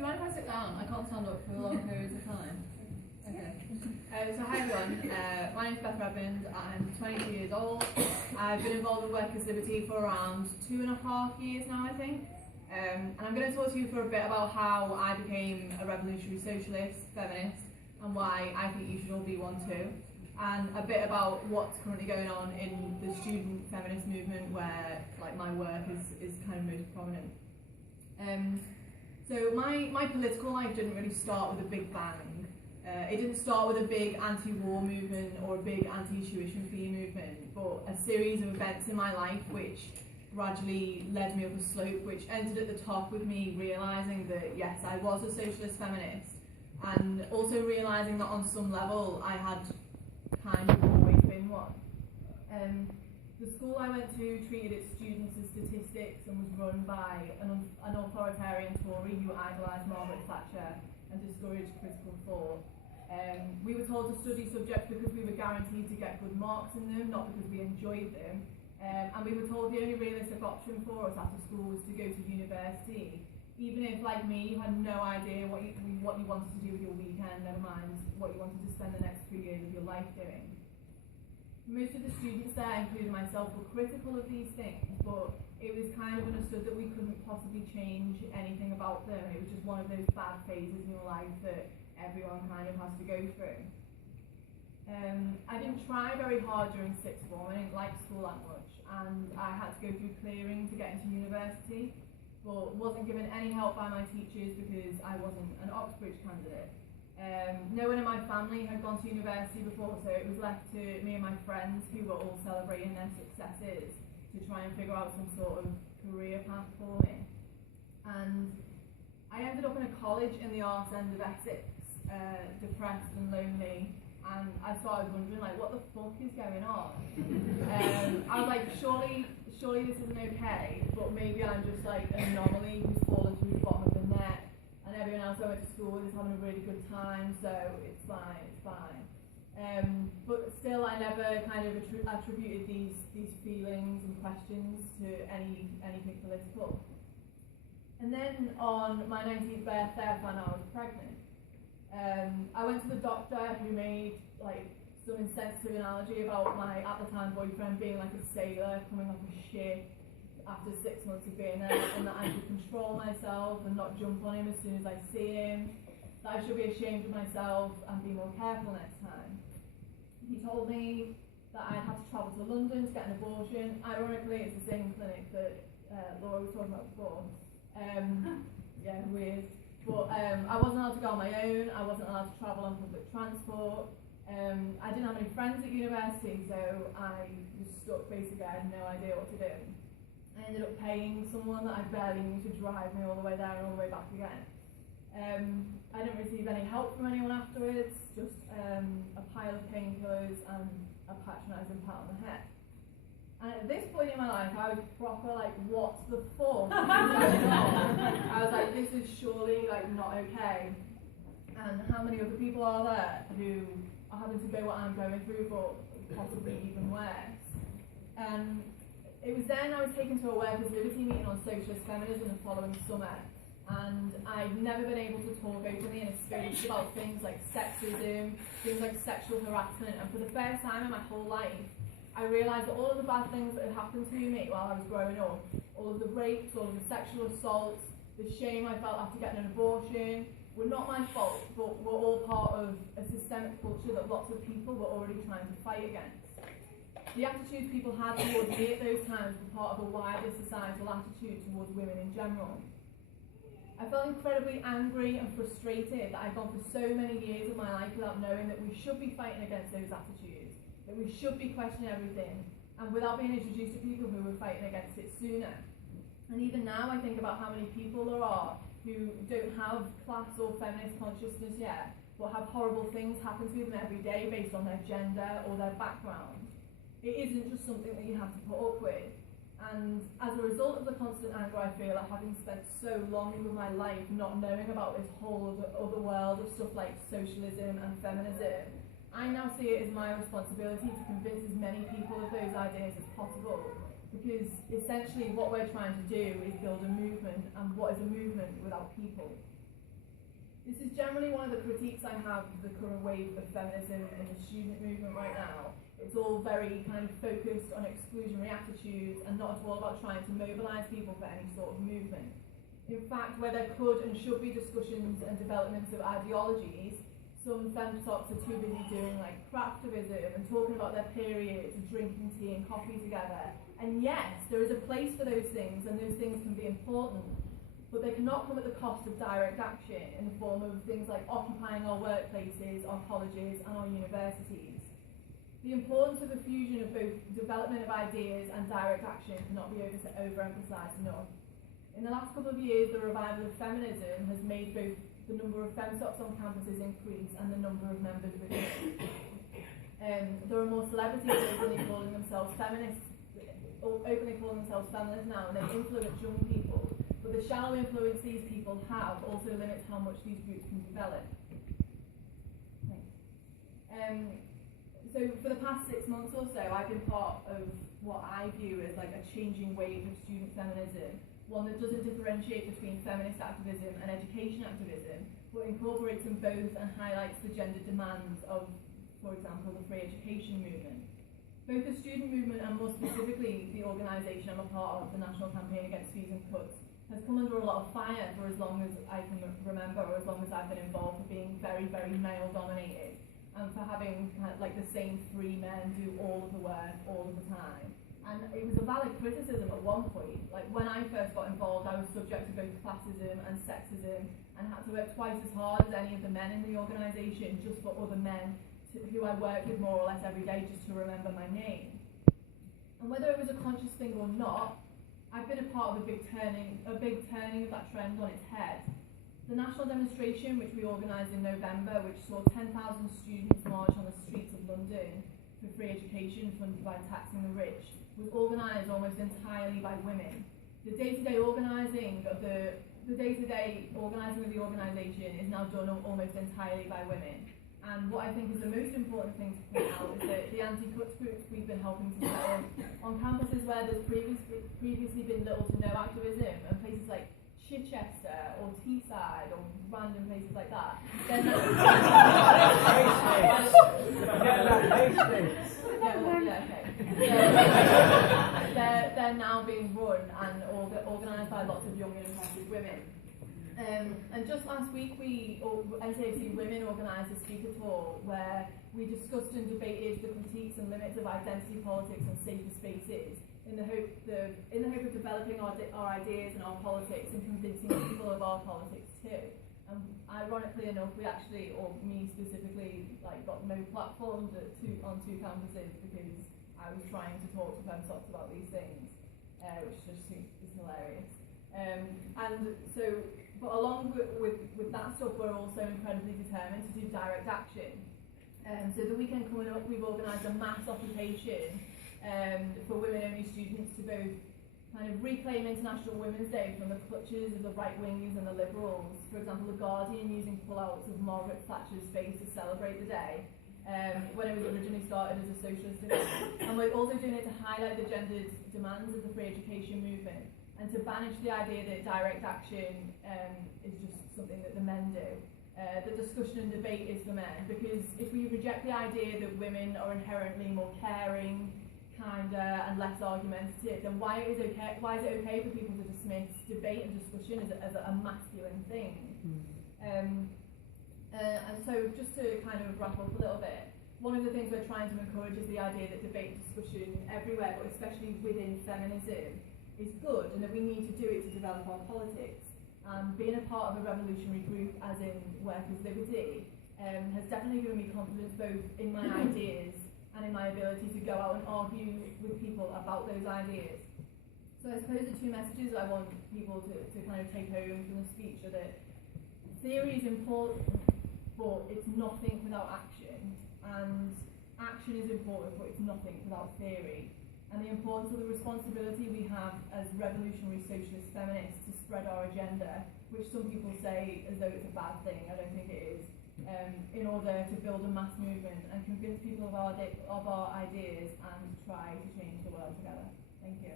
you mind if I sit down? I can't stand up for long periods of time. Okay. So hi everyone, my name's Beth Redmond, I'm 22 years old. I've been involved with Workers' Liberty for around 2.5 years now, I think. And I'm going to talk to you for a bit about how I became a revolutionary socialist, feminist, and why I think you should all be one too. And a bit about what's currently going on in the student feminist movement where like my work is kind of most prominent. So my political life didn't really start with a big bang. It didn't start with a big anti-war movement or a big anti-tuition fee movement, but a series of events in my life which gradually led me up a slope, which ended at the top with me realising that yes, I was a socialist feminist, and also realising that on some level I had kind of always been one. The school I went to treated its students as statistics and was run by an authoritarian Tory who idolised Margaret Thatcher and discouraged critical thought. We were told to study subjects because we were guaranteed to get good marks in them, not because we enjoyed them. And we were told the only realistic option for us after school was to go to university, even if, like me, you had no idea what you wanted to do with your weekend, never mind what you wanted to spend the next 3 years of your life doing. Most of the students there, including myself, were critical of these things, but it was kind of understood that we couldn't possibly change anything about them. It was just one of those bad phases in your life that everyone kind of has to go through. I didn't try very hard during sixth form. I didn't like school that much, and I had to go through clearing to get into university, but wasn't given any help by my teachers because I wasn't an Oxbridge candidate. No one in my family had gone to university before, so it was left to me and my friends, who were all celebrating their successes, to try and figure out some sort of career path for me. And I ended up in a college in the arse end of Essex, depressed and lonely, and I started wondering, like, what the fuck is going on? I was like, surely this isn't okay, but maybe I'm just like an anomaly who's fallen to the bottom of the net, and everyone else I went to school with is having a really good time, so it's fine. But still, I never kind of attributed these feelings and questions to anything political. And then on my 19th birthday, I found out I was pregnant. I went to the doctor, who made like some insensitive analogy about my at the time boyfriend being like a sailor coming off a ship after 6 months of being there, and that I should control myself and not jump on him as soon as I see him, that I should be ashamed of myself and be more careful next time. He told me that I'd have to travel to London to get an abortion. Ironically, it's the same clinic that Laura was talking about before. Yeah, weird. But I wasn't allowed to go on my own, I wasn't allowed to travel on public transport. I didn't have any friends at university, so I was stuck basically. I had no idea what to do. I ended up paying someone that I barely knew to drive me all the way there and all the way back again. I didn't receive any help from anyone afterwards, just a pile of painkillers and a patronising pat on the head. And at this point in my life, I was proper like, what the fuck is going on? I was like, this is surely like not okay. And how many other people are there who are having to go what I'm going through, but possibly even worse? It was then I was taken to a Workers' Liberty meeting on socialist feminism the following summer, and I'd never been able to talk openly in a space about things like sexism, things like sexual harassment, and for the first time in my whole life, I realised that all of the bad things that had happened to me while I was growing up, all of the rapes, all of the sexual assaults, the shame I felt after getting an abortion, were not my fault, but were all part of a systemic culture that lots of people were already trying to fight against. The attitudes people had towards me at those times were part of a wider societal attitude towards women in general. I felt incredibly angry and frustrated that I'd gone for so many years of my life without knowing that we should be fighting against those attitudes, that we should be questioning everything, and without being introduced to people who were fighting against it sooner. And even now I think about how many people there are who don't have class or feminist consciousness yet, but have horrible things happen to them every day based on their gender or their background. It isn't just something that you have to put up with. And as a result of the constant anger I feel at having spent so long of my life not knowing about this whole other world of stuff like socialism and feminism, I now see it as my responsibility to convince as many people of those ideas as possible, because essentially what we're trying to do is build a movement, and what is a movement without people? This is generally one of the critiques I have of the current wave of feminism in the student movement right now. It's all very kind of focused on exclusionary attitudes and not at all about trying to mobilise people for any sort of movement. In fact, where there could and should be discussions and developments of ideologies, some femtops are too busy doing like craftivism and talking about their periods and drinking tea and coffee together. And yes, there is a place for those things, and those things can be important, but they cannot come at the cost of direct action in the form of things like occupying our workplaces, our colleges and our universities. The importance of a fusion of both development of ideas and direct action cannot be overemphasised enough. In the last couple of years, the revival of feminism has made both the number of femstops on campuses increase and the number of members within it. There are more celebrities openly calling themselves feminists now, and they influence young people. But the shallow influence these people have also limits how much these groups can develop. So for the past 6 months or so, I've been part of what I view as like a changing wave of student feminism, one that doesn't differentiate between feminist activism and education activism, but incorporates them both and highlights the gender demands of, for example, the free education movement. Both the student movement and more specifically the organisation I'm a part of, the National Campaign Against Fees and Cuts, has come under a lot of fire for as long as I can remember, or as long as I've been involved, for being very, very male dominated and for having kind of like the same 3 men do all of the work all of the time. And it was a valid criticism at one point. Like when I first got involved, I was subject to both classism and sexism and had to work twice as hard as any of the men in the organisation just for other men who I worked with more or less every day just to remember my name. And whether it was a conscious thing or not, I've been a part of a big turning of that trend on its head. The national demonstration, which we organised in November, which saw 10,000 students march on the streets of London for free education funded by taxing the rich, was organised almost entirely by women. The day-to-day organising of the organisation is now done almost entirely by women. And what I think is the most important thing to point out is that the anti-cuts groups we've been helping to set up on campuses where there's previously been little to no activism, and places like Chichester or Teesside or random places like that, they're now being run and organised by lots of young and impressive women. And just last week, NCAFC Women organised a speaker tour where we discussed and debated the critiques and limits of identity politics and safer spaces in the hope of developing our ideas and our politics and convincing people of our politics too. And ironically enough, we actually, or me specifically, like got no platforms on 2 campuses because I was trying to talk to femstops about these things, which just is hilarious. But along with that stuff, we're also incredibly determined to do direct action. So the weekend coming up, we've organised a mass occupation for women-only students to both kind of reclaim International Women's Day from the clutches of the right-wingers and the liberals. For example, The Guardian using pullouts of Margaret Thatcher's face to celebrate the day, when it was originally started as a socialist event. And we're also doing it to highlight the gendered demands of the free education movement, and to banish the idea that direct action is just something that the men do. The discussion and debate is for men, because if we reject the idea that women are inherently more caring, kinder and less argumentative, then why is it okay for people to dismiss debate and discussion as a masculine thing? And so just to kind of wrap up a little bit, one of the things we're trying to encourage is the idea that debate and discussion everywhere, but especially within feminism, is good, and that we need to do it to develop our politics. Being a part of a revolutionary group, as in Workers' Liberty, has definitely given me confidence both in my ideas and in my ability to go out and argue with people about those ideas. So I suppose the 2 messages I want people to kind of take home from the speech are that theory is important, but it's nothing without action, and action is important, but it's nothing without theory. And the importance of the responsibility we have as revolutionary socialist feminists to spread our agenda, which some people say as though it's a bad thing, I don't think it is, in order to build a mass movement and convince people of our ideas and try to change the world together. Thank you.